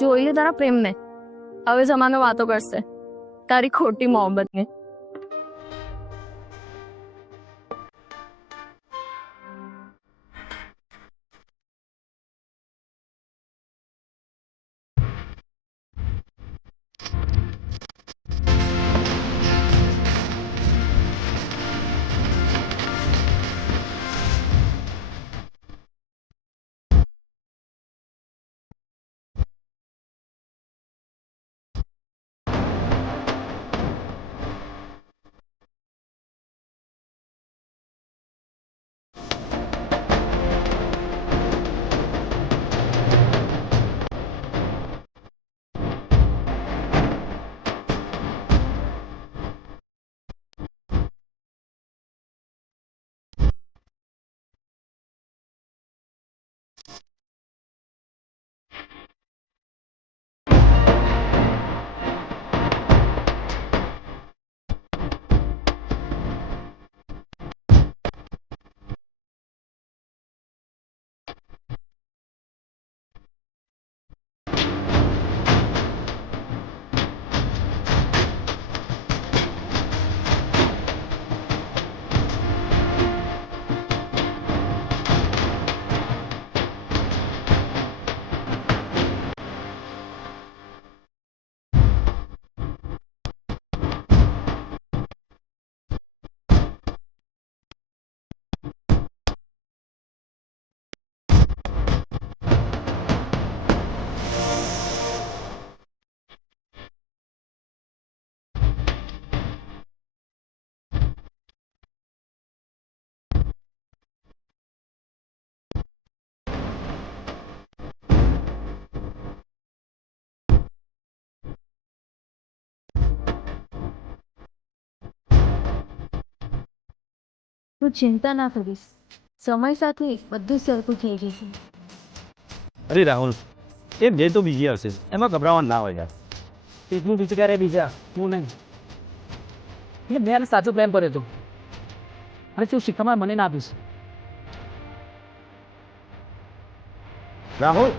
જોઈએ તારા પ્રેમને. હવે જમાનો વાતો કરશે. તારી ખોટી મોહબ્બતની તું ચિંતા ના કરીશ. સમય સાથે બધું સરખું થઈ જશે. અરે રાહુલ એ બે તો બીજી હશે એમાં ગભરાવાનું ના હોય યાર. એટલું બીજું ક્યારે બીજા? હું નહીં. એ મેં એને સાચો પ્રેમ કર્યો હતો. અરે તું શીખવામાં મને ના આપીશ. રાહુલ!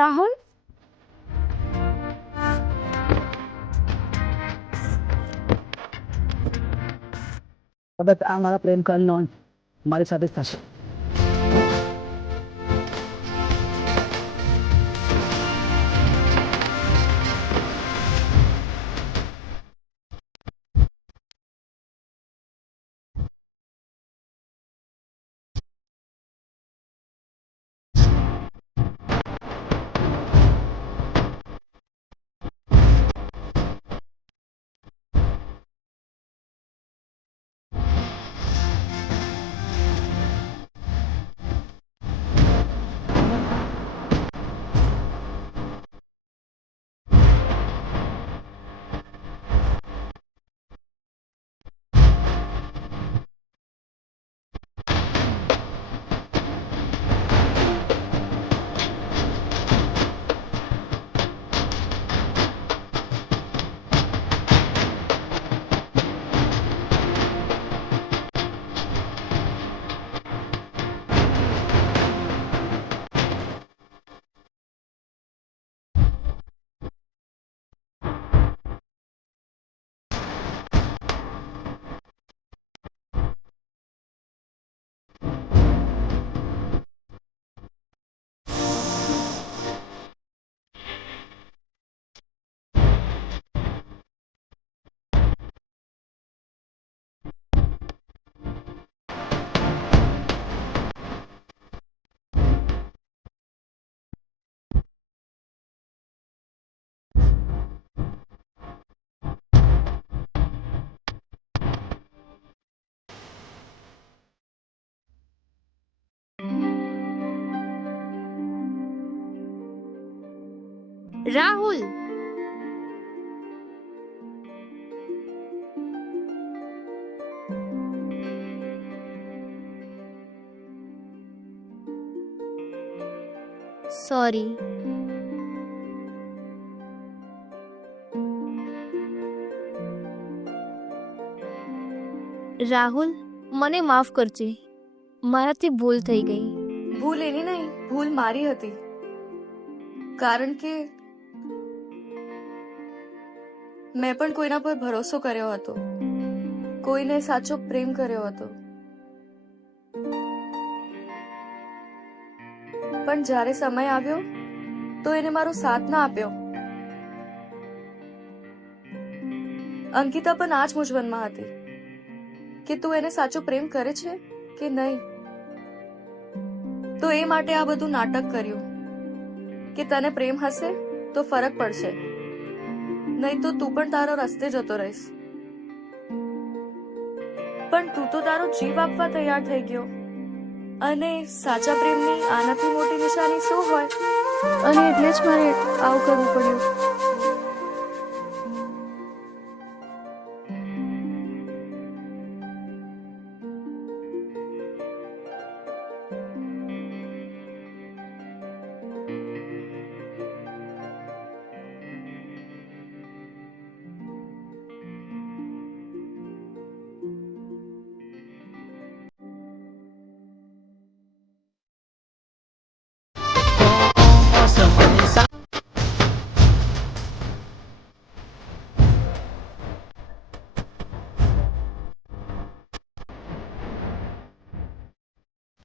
રાહુલ કદાચ આ મારા પ્રેમ કાલનો અંત મારી સાથે રાહુલ. સોરી રાહુલ, મને માફ કરજે. મારાથી ભૂલ થઈ ગઈ. ભૂલ એની નહીં, ભૂલ મારી હતી. કારણ કે મેં પણ કોઈના પર ભરોસો કર્યો હતો. કોઈને સાચો પ્રેમ કર્યો હતો. પણ જ્યારે સમય આવ્યો, તો એને મારો સાથ ના આપ્યો. અંકિતા પણ આ જ મૂંઝવણમાં હતી. કે તું એને સાચો પ્રેમ કરે છે કે નહીં? તો એ માટે આ બધું નાટક કર્યું. કે તને પ્રેમ હશે તો ફરક પડશે. નહીં તો તું પણ તારો રસ્તે જતો રહીશ. પણ તું તો તારો જીવ આપવા તૈયાર થઈ ગયો. અને સાચા પ્રેમની આનાથી મોટી નિશાની શું હોય? અને એટલે જ મારે આવું કરવું પડ્યું.